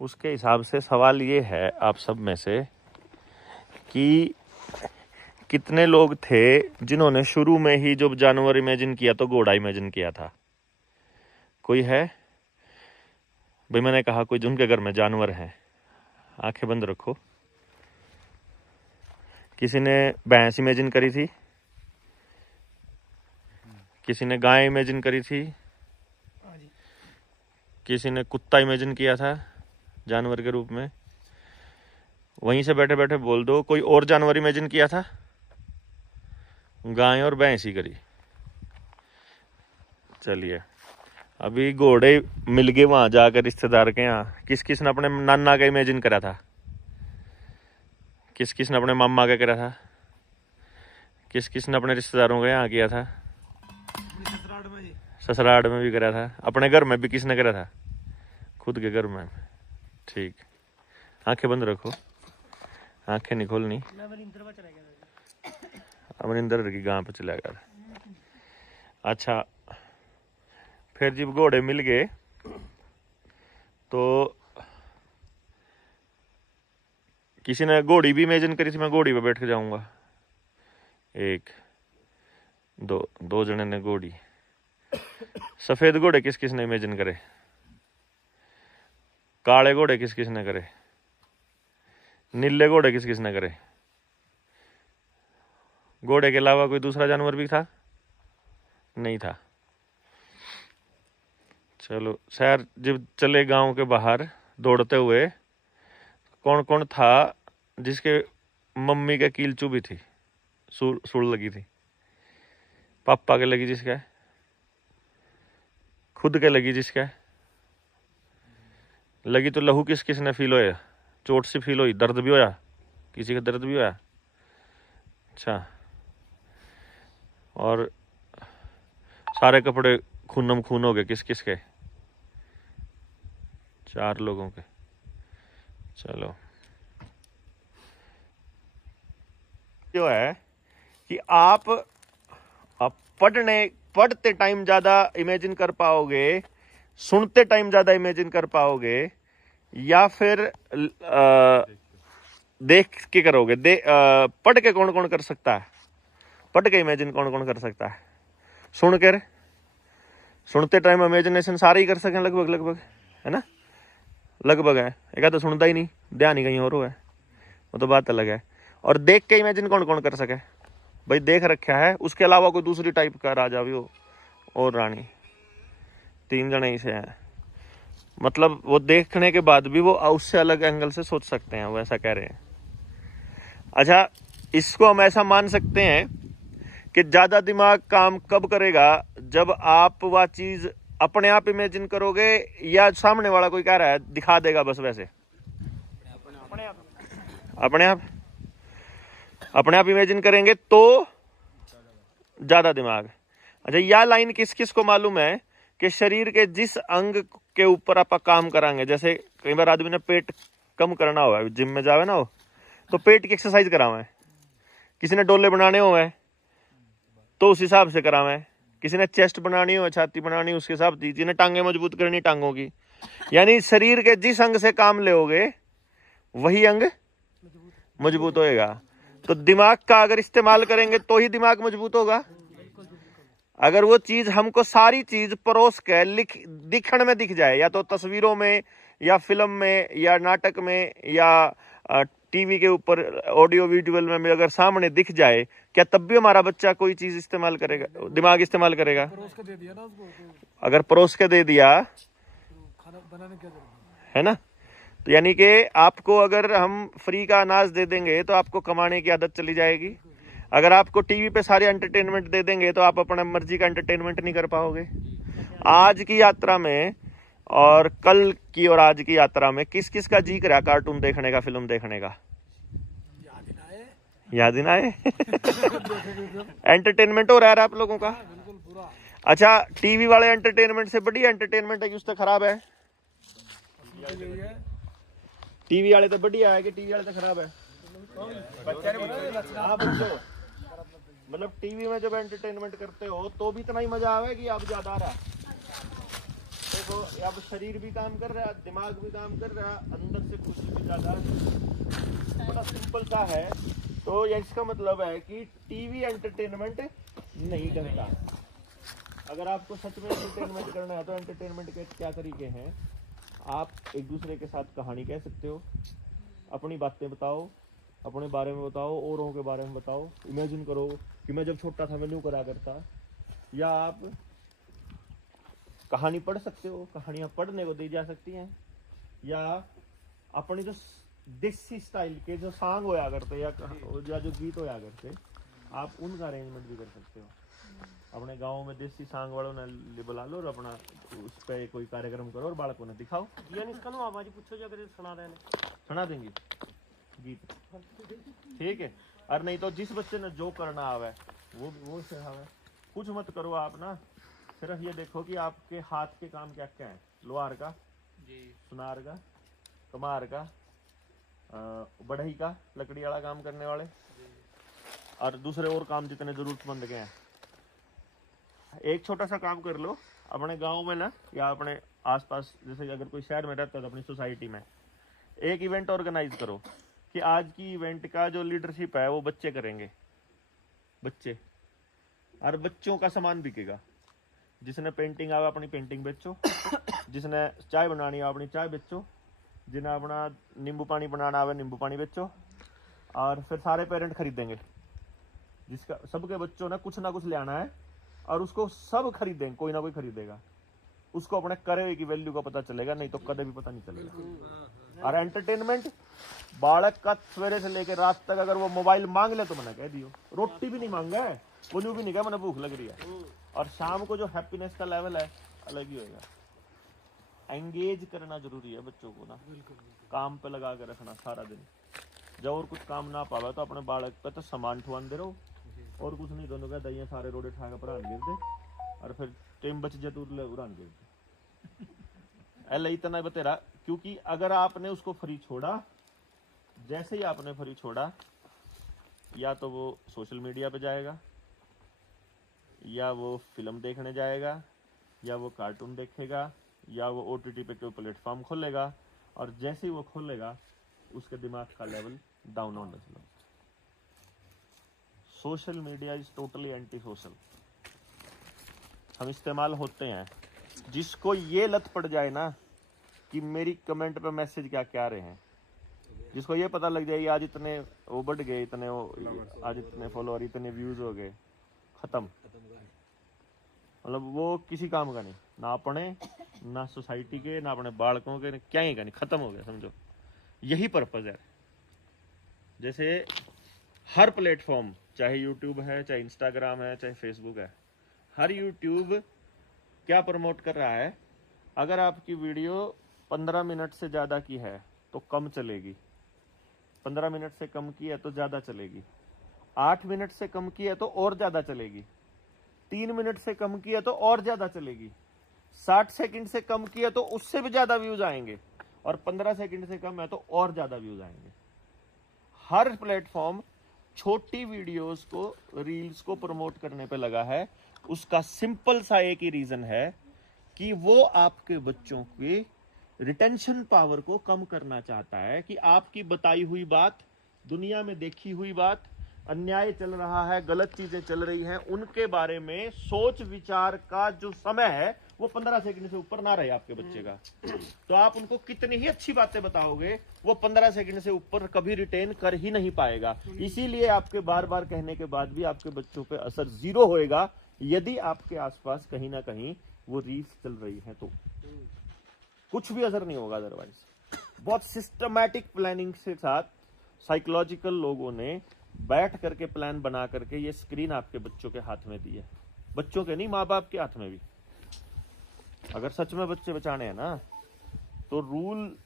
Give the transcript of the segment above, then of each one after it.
उसके हिसाब से सवाल ये है आप सब में से कि कितने लोग थे जिन्होंने शुरू में ही जब जानवर इमेजिन किया तो घोड़ा इमेजिन किया था? कोई है भाई? मैंने कहा कोई जिनके घर में जानवर हैं, आंखें बंद रखो। किसी ने भैंस इमेजिन करी थी, किसी ने गाय इमेजिन करी थी, किसी ने कुत्ता इमेजिन किया था जानवर के रूप में। वहीं से बैठे बैठे बोल दो कोई और जानवर इमेजिन किया था? गाय और भैंस ही करी। चलिए, अभी घोड़े मिल गए वहां जाकर रिश्तेदार के यहाँ। किस किस ने अपने नाना का इमेजिन करा था? किस किस ने अपने मामा का करा था? किस किस ने अपने रिश्तेदारों के यहाँ किया था? ससुराल में भी करा था। अपने घर में भी किसने करा था? खुद के घर में। ठीक, आंखें बंद रखो, आंखें नहीं खोलनी। अमरिंदर की गांव पे चला गया। अच्छा, फिर जब घोड़े मिल गए तो किसी ने घोड़ी भी इमेजिन करी थी, मैं घोड़ी पे बैठ के जाऊंगा। एक दो जने ने घोड़ी। सफेद घोड़े किस किस ने इमेजिन करे? काले घोड़े किस किस ने करे? नीले घोड़े किस किस ने करे? घोड़े के अलावा कोई दूसरा जानवर भी था? नहीं था। चलो, शहर जब चले गांव के बाहर दौड़ते हुए, कौन कौन था जिसके मम्मी के कील चुभी थी, सूड़ लगी थी? पापा के लगी जिसका, खुद के लगी जिसका लगी तो लहू किस किस ने फील होया? चोट सी फील हुई, दर्द भी होया? किसी का दर्द भी होया? अच्छा, और सारे कपड़े खूनम खून हो गए किस किस के? 4 लोगों के। चलो, जो है कि आप पढ़ते टाइम ज्यादा इमेजिन कर पाओगे, सुनते टाइम ज्यादा इमेजिन कर पाओगे, या फिर देख के करोगे? पढ़ के कौन कौन कर सकता है? पढ़ के इमेजिन कौन कौन कर सकता है? सुनते टाइम इमेजिनेशन सारे ही कर सकें लगभग, है ना? लगभग है, एक तो सुनता ही नहीं, ध्यान ही कहीं और है, वो तो बात अलग है। और देख के इमेजिन कौन कौन कर सके? भाई देख रखा है, उसके अलावा कोई दूसरी टाइप का राजा भी हो और रानी, 3 जने ही से हैं। मतलब वो देखने के बाद भी वो उससे अलग एंगल से सोच सकते हैं, वो ऐसा कह रहे हैं। अच्छा, इसको हम ऐसा मान सकते हैं कि ज्यादा दिमाग काम कब करेगा? जब आप वह चीज अपने आप इमेजिन करोगे, या सामने वाला कोई कह रहा है दिखा देगा बस वैसे? अपने आप इमेजिन करेंगे तो ज्यादा दिमाग। अच्छा, यह लाइन किस किस को मालूम है कि शरीर के जिस अंग के ऊपर आप काम कराएंगे, जैसे कई बार आदमी ने पेट कम करना हुआ है, जिम में जावे ना हो तो पेट की एक्सरसाइज करावे, किसी ने डोले बनाने हुए तो उस हिसाब से करावे, किसी ने चेस्ट बनानी हो, छाती बनानी, उसके हिसाब से, किसी ने टांगे मजबूत करनी, टांगों की। यानी शरीर के जिस अंग से काम लोगे वही अंग मजबूत होएगा। तो दिमाग का अगर इस्तेमाल करेंगे तो ही दिमाग मजबूत होगा। अगर वो चीज हमको सारी चीज परोस के दिखण में दिख जाए, या तो तस्वीरों में या फिल्म में या नाटक में या टीवी के ऊपर ऑडियो विजुअल में अगर सामने दिख जाए, क्या तब भी हमारा बच्चा कोई चीज इस्तेमाल करेगा, दिमाग इस्तेमाल करेगा? अगर परोस के दे दिया, है ना? तो यानी कि आपको अगर हम फ्री का अनाज दे देंगे तो आपको कमाने की आदत चली जाएगी। अगर आपको टीवी पे सारे एंटरटेनमेंट दे देंगे तो आप अपना मर्जी का एंटरटेनमेंट नहीं कर पाओगे। आज की यात्रा में और कल की और आज की यात्रा में किस किस का जी करा कार्टून देखने का, फिल्म देखने का? याद ही ना आए? एंटरटेनमेंट हो रहा है आप लोगों का। अच्छा, टीवी वाले एंटरटेनमेंट से बढ़िया एंटरटेनमेंट है कि उससे खराब है? टीवी वाले तो बढ़िया है कि टीवी वाले तो खराब है? मतलब टीवी में जब एंटरटेनमेंट करते हो तो भी इतना ही मजा आवे कि अब ज्यादा आ रहा है? देखो अब शरीर भी काम कर रहा है, दिमाग भी काम कर रहा है, अंदर से खुशी भी ज्यादा है, बड़ा सिंपल सा है। तो ये इसका मतलब है कि टीवी एंटरटेनमेंट नहीं करता। अगर आपको सच में एंटरटेनमेंट करना है तो एंटरटेनमेंट के क्या तरीके हैं, आप एक दूसरे के साथ कहानी कह सकते हो, अपनी बातें बताओ, अपने बारे में बताओ, औरों के बारे में बताओ। इमेजिन करो कि मैं जब छोटा था मैं यूँ करा करता। या आप कहानी पढ़ सकते हो, कहानियां पढ़ने को दी जा सकती हैं। या अपनी जो देसी स्टाइल के जो सॉन्ग होया करते या जो गीत होया करते, आप उनका अरेंजमेंट भी कर सकते हो। अपने गांव में देसी सॉन्ग वालों ने बुला लो और अपना उस पर कोई कार्यक्रम करो और बालकों ने दिखाओ। सुना देंगे गीत, ठीक है। और नहीं तो जिस बच्चे ने जो करना आवे वो सिखावे। कुछ मत करो आप ना, सिर्फ ये देखो कि आपके हाथ के काम क्या क्या है। लोहार का, सुनार का, कमार का, बढ़ई का, लकड़ी वाला काम करने वाले, और दूसरे और काम जितने जरूरतमंद के हैं। एक छोटा सा काम कर लो अपने गांव में ना, या अपने आसपास, जैसे अगर कोई शहर में रहता है तो अपनी सोसाइटी में एक इवेंट ऑर्गेनाइज करो कि आज की इवेंट का जो लीडरशिप है वो बच्चे करेंगे। बच्चे और बच्चों का सामान बिकेगा। जिसने पेंटिंग आवे अपनी पेंटिंग बेचो, जिसने चाय बनानी आवे अपनी चाय बेचो, जिन्हें अपना नींबू पानी बनाना आवे नींबू पानी बेचो, और फिर सारे पेरेंट खरीदेंगे। जिसका सबके बच्चों ने कुछ ना कुछ ले आना है और उसको सब खरीदेंगे, कोई ना कोई खरीदेगा। उसको अपने करे हुए की वैल्यू का पता चलेगा, नहीं तो कदे भी पता नहीं चलेगा। और एंटरटेनमेंट, बालक का सवेरे से लेकर रात तक अगर वो मोबाइल मांग ले तो मैंने कह दियो, रोटी भी नहीं मांगा है, वो भी नहीं कहा मैंने भूख लग रही है। और शाम को जो हैप्पीनेस का लेवल है अलग ही होगा। एंगेज करना जरूरी है बच्चों को ना, काम पे लगा के रखना सारा दिन। जब और कुछ काम ना पावे तो अपने बालक पे तो सामान ठुआन दे रहो और कुछ नहीं, दोनों का दही सारे रोडे ठा के भरान गिर दे और फिर टेम बच जाए तो उड़ान गिर दे। ऐसा इतना बतेरा, क्योंकि अगर आपने उसको फ्री छोड़ा, जैसे ही आपने फ्री छोड़ा, या तो वो सोशल मीडिया पे जाएगा, या वो फिल्म देखने जाएगा, या वो कार्टून देखेगा, या वो OTT पे कोई प्लेटफॉर्म खोलेगा, और जैसे ही वो खोलेगा उसके दिमाग का लेवल डाउन होने लगेगा। Social media is totally anti social. हम इस्तेमाल होते हैं, जिसको ये लत पड़ जाए ना कि मेरी कमेंट पे मैसेज क्या क्या आ रहे हैं, जिसको ये पता लग जाए आज इतने वो बढ़ गए, इतने वो आज इतने फॉलोअर, इतने व्यूज हो गए, खत्म। मतलब वो किसी काम का नहीं, ना अपने, ना सोसाइटी के, ना अपने बालकों के, क्या ही का नहीं, खत्म हो गया समझो। यही पर्पज है। जैसे हर प्लेटफॉर्म, चाहे यूट्यूब है, चाहे इंस्टाग्राम है, चाहे फेसबुक है, हर यूट्यूब क्या प्रमोट कर रहा है, अगर आपकी वीडियो 15 मिनट से ज़्यादा की है तो कम चलेगी, 15 मिनट से कम की है तो ज़्यादा चलेगी, 8 मिनट से कम की है तो और ज़्यादा चलेगी, 3 मिनट से कम की है तो और ज़्यादा चलेगी, 60 सेकंड से कम की है तो उससे भी ज़्यादा व्यूज आएंगे, और 15 सेकंड से कम है तो और ज़्यादा व्यूज आएंगे। हर प्लेटफॉर्म छोटी वीडियोस को, रील्स को प्रमोट करने पे लगा है। उसका सिंपल सा एक ही रीजन है कि वो आपके बच्चों के रिटेंशन पावर को कम करना चाहता है, कि आपकी बताई हुई बात, दुनिया में देखी हुई बात, अन्याय चल रहा है, गलत चीजें चल रही हैं, उनके बारे में सोच विचार का जो समय है वो 15 सेकंड से ऊपर ना रहे आपके बच्चे का। तो आप उनको कितनी ही अच्छी बातें बताओगे, वो 15 सेकंड से ऊपर कभी रिटेन कर ही नहीं पाएगा। इसीलिए आपके बार बार कहने के बाद भी आपके बच्चों पे असर 0 होएगा, यदि आपके आसपास कहीं ना कहीं वो रील्स चल रही है तो कुछ भी असर नहीं होगा। अदरवाइज बहुत सिस्टमैटिक प्लानिंग के साथ साइकोलॉजिकल लोगों ने बैठ करके प्लान बना करके ये स्क्रीन आपके बच्चों के हाथ में दी है। बच्चों के नहीं, माँ बाप के हाथ में भी। अगर सच में बच्चे बचाने हैं ना तो रूल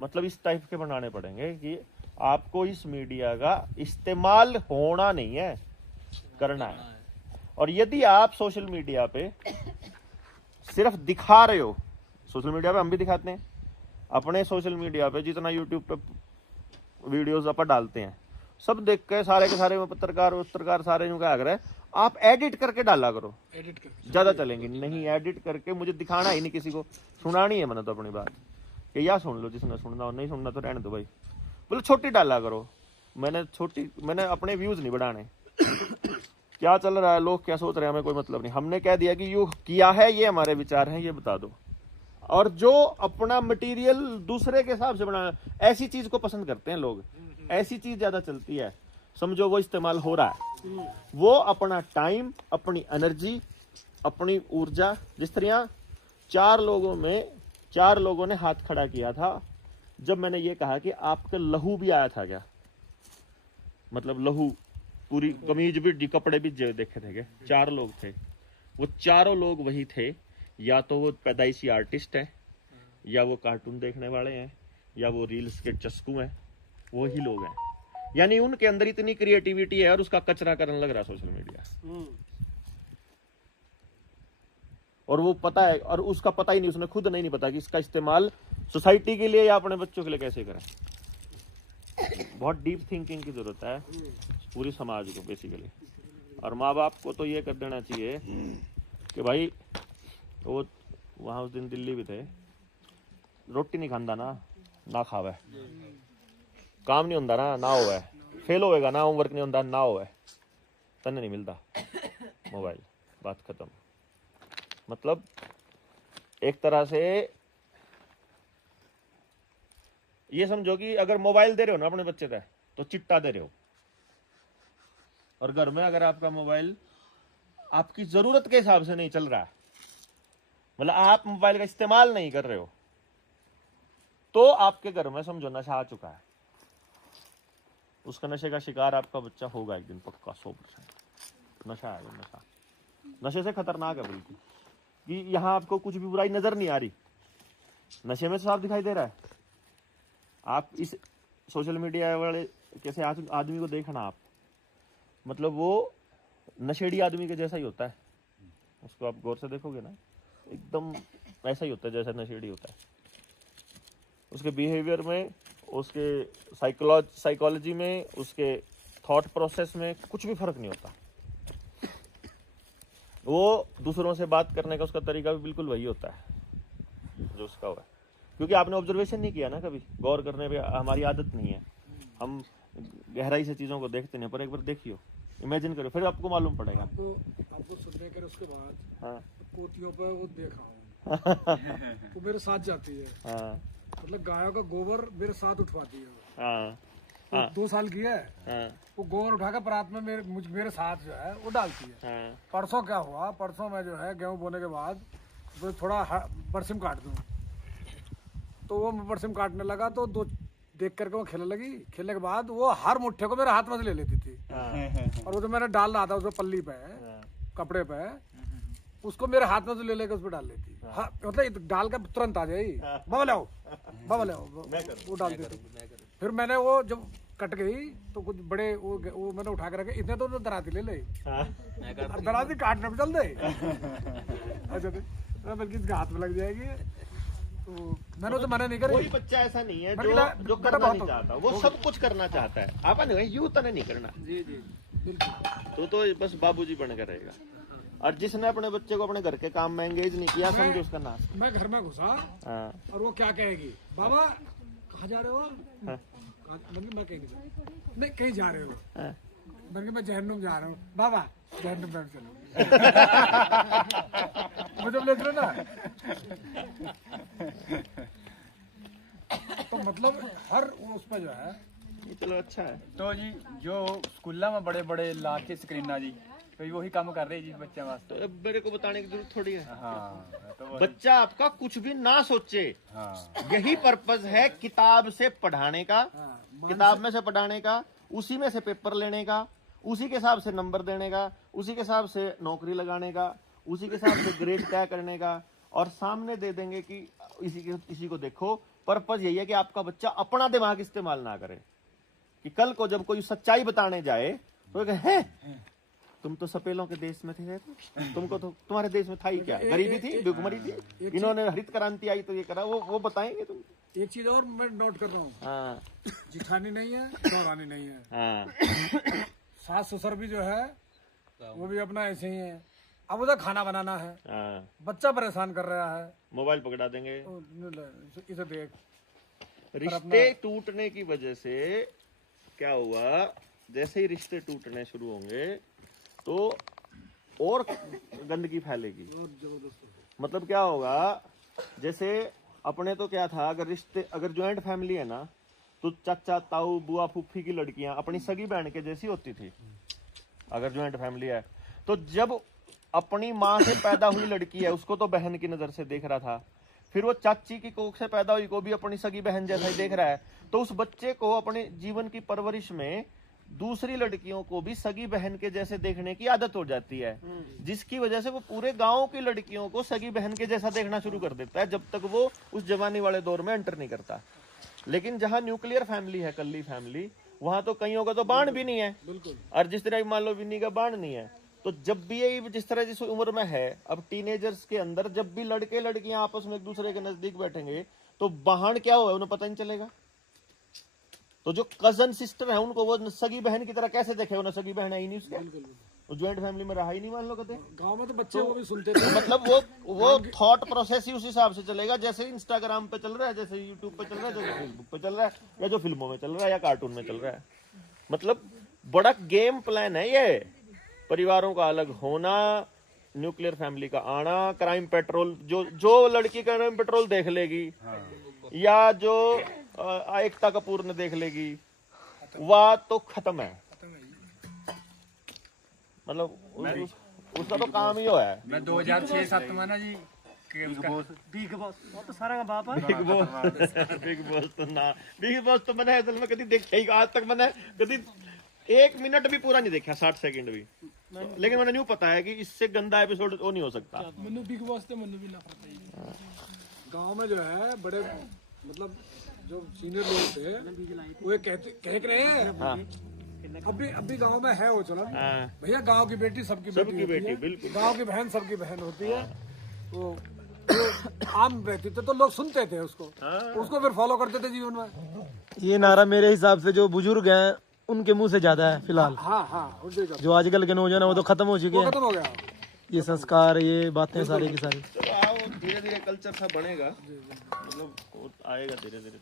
मतलब इस टाइप के बनाने पड़ेंगे कि आपको इस मीडिया का इस्तेमाल होना नहीं है, करना है। और यदि आप सोशल मीडिया पे सिर्फ दिखा रहे हो, सोशल मीडिया पे हम भी दिखाते हैं, अपने सोशल मीडिया पे जितना यूट्यूब पे वीडियोस अपन डालते हैं, सब देख के सारे के सारे पत्रकार सारे यूं क्या कर रहे हैं, आप एडिट करके डाला करो, एडिट करके ज्यादा चलेंगे नहीं। एडिट करके मुझे दिखाना ही नहीं किसी को, सुनानी है मैंने तो अपनी बात कि या सुन लो जिसने सुनना हो, नहीं सुनना तो रहने दो भाई। बोले छोटी डाला करो, मैंने अपने व्यूज नहीं बढ़ाने। क्या चल रहा है, लोग क्या सोच रहे हैं, हमें कोई मतलब नहीं। हमने कह दिया कि यू किया है, ये हमारे विचार हैं, ये बता दो। और जो अपना मटेरियल दूसरे के हिसाब से बनाना, ऐसी चीज को पसंद करते हैं लोग, ऐसी चीज ज्यादा चलती है, समझो वो इस्तेमाल हो रहा है। वो अपना टाइम, अपनी एनर्जी, अपनी ऊर्जा, जिस तरह 4 लोगों ने हाथ खड़ा किया था जब मैंने ये कहा कि आपके लहू भी आया था क्या, मतलब लहू पूरी कमीज भी, कपड़े भी जो देखे थे, 4 लोग थे। वो चारों लोग वही थे, या तो वो पैदाइशी आर्टिस्ट है, या वो कार्टून देखने वाले हैं, या वो रील्स के चस्कू हैं, वो ही लोग हैं। यानी उनके अंदर इतनी क्रिएटिविटी है और उसका कचरा करने लग रहा सोशल मीडिया। और वो पता है, और उसका पता ही नहीं, उसने खुद नहीं पता कि इसका इस्तेमाल सोसाइटी के लिए या अपने बच्चों के लिए कैसे करें। बहुत डीप थिंकिंग की जरूरत है पूरी समाज को बेसिकली। और माँ बाप को तो ये कर देना चाहिए कि भाई, वो वहां उस दिन दिल्ली भी थे, रोटी नहीं खांदा ना खावे, काम नहीं होता ना होवे, फेल होएगा ना, होमवर्क नहीं होता ना होवे, तन्ने नहीं मिलता मोबाइल, बात खत्म। मतलब एक तरह से ये समझो कि अगर मोबाइल दे रहे हो ना अपने बच्चे का, तो चिट्टा दे रहे हो। और घर में अगर आपका मोबाइल आपकी जरूरत के हिसाब से नहीं चल रहा है, मतलब आप मोबाइल का इस्तेमाल नहीं कर रहे हो, तो आपके घर में समझो नशा आ चुका है। उसका नशे का शिकार आपका बच्चा होगा एक दिन पक्का, 100%। नशा है वो, नशे से खतरनाक है बिल्कुल, कि यहां आपको कुछ भी बुराई नजर नहीं आ रही, नशे में साफ दिखाई दे रहा है। आप इस सोशल मीडिया वाले कैसे आदमी को देखना आप, मतलब वो नशेड़ी आदमी के जैसा ही होता है। उसको आप गौर से देखोगे ना, एकदम ऐसा ही होता है जैसा नशेड़ी होता है। उसके बिहेवियर में, उसके साइकोलॉजी में, उसके थॉट प्रोसेस में कुछ भी फर्क नहीं होता। वो दूसरों से बात करने का उसका तरीका भी बिल्कुल वही होता है जो उसका हुआ है। क्योंकि आपने ऑब्जर्वेशन नहीं किया ना, कभी गौर करने पे हमारी आदत नहीं है, हम गहराई से चीजों को देखते नहीं। पर एक बार देखियो, इमेजिन करो, फिर आपको मालूम पड़ेगा। आपको सुनने के उसके बाद हाँ। कोतियों पर वो देखा हूँ वो मेरे साथ जाती है। हाँ। मतलब गायों का गोबर मेरे साथ उठवाती है। हाँ। हाँ। 2 साल की है। हाँ। वो गोबर उठाकर परात में मेरे साथ जो है वो डालती है। हाँ। परसों क्या हुआ, परसों मैं जो है गेहूं बोने के बाद तो थोड़ा बरसिम काट दूं, तो वो बरसिम काटने लगा, तो दो देख करके वो खेलने लगी। खेलने के बाद वो हर मुट्ठे को मेरे हाथ में से ले लेती थी। और वो जो मैंने डाल रहा था उसमें पल्ली पे, कपड़े पे, उसको मेरे हाथ में से ले लेकर उस पर डाल लेती। मतलब डाल कर तुरंत आ जाए, बाबा लाओ वो डाल देती। फिर मैंने वो जब कट गई तो कुछ बड़े वो मैंने उठा के रखे, इतने तो दराती ले ले, दराती काटने पे चल दे। अच्छा बल्कि इसके हाथ में लग जाएगी। तो मैंने तो मना नहीं करी। कोई बच्चा ऐसा नहीं है जो करना नहीं चाहता, वो सब कुछ करना चाहता है। आप यूं तो नहीं करना जी बिल्कुल, तो बस बाबूजी बनकर रहेगा। और जिसने अपने बच्चे को अपने घर के काम में एंगेज नहीं किया, समझो उसका नाश। मैं घर में घुसा और वो क्या कहेगी, बाबा कहाँ जा रहे हो? मैं कहीं नहीं, कहीं जा रहे हो? मैं जहन्नुम जा रहा हूँ। बाबा जहन्नुम में चलो मुझे ले चलो ना। तो मतलब हर उस पर जो है, चलो अच्छा है। तो जी जो स्कूलों में बड़े बड़े ला के स्क्रीना जी, तो वही काम कर रहे जी बच्चे वास्ते। तो अब मेरे को बताने की जरूरत थोड़ी है। हाँ, तो बच्चा आपका कुछ भी ना सोचे। हाँ। यही पर्पस है किताब से पढ़ाने का, किताब में से पढ़ाने का, उसी में से पेपर लेने का, उसी के हिसाब से नंबर देने का, उसी के हिसाब से नौकरी लगाने का, उसी के हिसाब से ग्रेड तय करने का, और सामने दे देंगे कि इसी को देखो। पर्पस यही है कि आपका बच्चा अपना दिमाग इस्तेमाल ना करे, कि कल को जब कोई सच्चाई बताने जाए तो कहे तुम तो सपेलों के देश में थे, तुमको तो तुम्हारे देश में था ही क्या, गरीबी थी, भुखमरी थी, इन्होंने हरित क्रांति आई तो ये करा, वो बताएंगे तुम। एक चीज और मैं नोट कर रहा हूँ, हाँ। जिठानी नहीं है, दौरानी नहीं है। हाँ। सास ससुर भी जो है वो भी अपना ऐसे ही है। अब उधर खाना बनाना है, हाँ, बच्चा परेशान कर रहा है, मोबाइल पकड़ा देंगे। इसे देख। रिश्ते टूटने की वजह से क्या हुआ, जैसे ही रिश्ते टूटने शुरू होंगे तो और गंदगी फैलेगी। मतलब क्या होगा, जैसे अपने तो क्या था, अगर रिश्ते, अगर ज्वाइंट फैमिली है ना, तो चाचा ताऊ बुआ फूफी की लड़कियां अपनी सगी बहन के जैसी होती थी। अगर ज्वाइंट फैमिली है तो जब अपनी माँ से पैदा हुई लड़की है उसको तो बहन की नजर से देख रहा था, फिर वो चाची की कोख से पैदा हुई को भी अपनी सगी बहन जैसा ही देख रहा है, तो उस बच्चे को अपने जीवन की परवरिश में दूसरी लड़कियों को भी सगी बहन के जैसे देखने की आदत हो जाती है, जिसकी वजह से वो पूरे गांव की लड़कियों को सगी बहन के जैसा देखना शुरू कर देता है, जब तक वो उस जवानी वाले दौर में एंटर नहीं करता। लेकिन जहां न्यूक्लियर फैमिली है, कल्ली फैमिली, वहां तो कईयों का तो बाण भी नहीं है, और जिस तरह मान लो विन्नी का बाण नहीं है, तो जब भी यही जिस तरह जिस उम्र में है, अब टीनेजर्स के अंदर जब भी लड़के लड़कियां आपस में एक दूसरे के नजदीक बैठेंगे तो बाहन क्या हुआ उन्हें पता नहीं चलेगा। तो जो कजन सिस्टर है उनको वो सगी बहन की तरह कैसे देखे, उन्हें सगी बहन है ही नहीं उसके, वो ज्वाइंट फैमिली में रहा ही नहीं मान लो कदे। गांव में तो बच्चे वो भी सुनते थे। मतलब वो थॉट प्रोसेस ही उस हिसाब से चलेगा जैसे इंस्टाग्राम पे चल रहा है, जैसे यूट्यूब पे चल रहा है, जैसे फेसबुक पे चल रहा है, या जो फिल्मों में चल रहा है या कार्टून में चल रहा है। मतलब बड़ा गेम प्लान है ये, परिवारों का अलग होना, न्यूक्लियर फैमिली का आना, क्राइम पेट्रोल, जो लड़की का क्राइम पेट्रोल देख लेगी या जो एकता कपूर ने देख लेगी, वह तो खत्म है। मतलब उसका तो काम ही है। मैं 2006-07 में ना जी बिग बॉस वो तो सारा का बाप है। बिग बॉस तो मैंने असल में कभी देखा ही, आज तक मैंने कभी 1 मिनट भी पूरा नहीं देखा, 60 सेकंड भी, लेकिन मैंने न्यू पता है कि इससे गंदा एपिसोड वो नहीं हो सकता। मैंने बिग बॉस तो मैंने भी नफरत है। गांव में जो है बड़े मतलब जो सीनियर लोग थे वो ये कह रहे हैं, हाँ, अभी गांव में है वो चलो हाँ, भैया, गांव की बेटी सबकी सबकी होती बेटी, है, बिल्कुल। गांव की बहन सबकी बहन होती है। तो आम रहती थे तो लोग सुनते थे उसको फिर फॉलो करते थे जीवन में। ये नारा मेरे हिसाब से जो बुजुर्ग हैं उनके मुंह से ज्यादा है फिलहाल। हाँ हाँ, उनसे ज्यादा। जो आजकल के नौजवान है वो तो खत्म हो चुके वो हैं, खत्म हो गया। ये संस्कार ये बातें सारी की सारी। चलो आओ, धीरे धीरे कल्चर सा बनेगा, मतलब वो आएगा धीरे धीरे।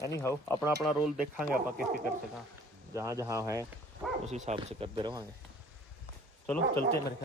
यानी हाउ अपना अपना रोल देखांगे आप किसके कर सका, जहाँ जहाँ है उस हिसाब से करते रहेंगे। चलो चलते हैं मेरे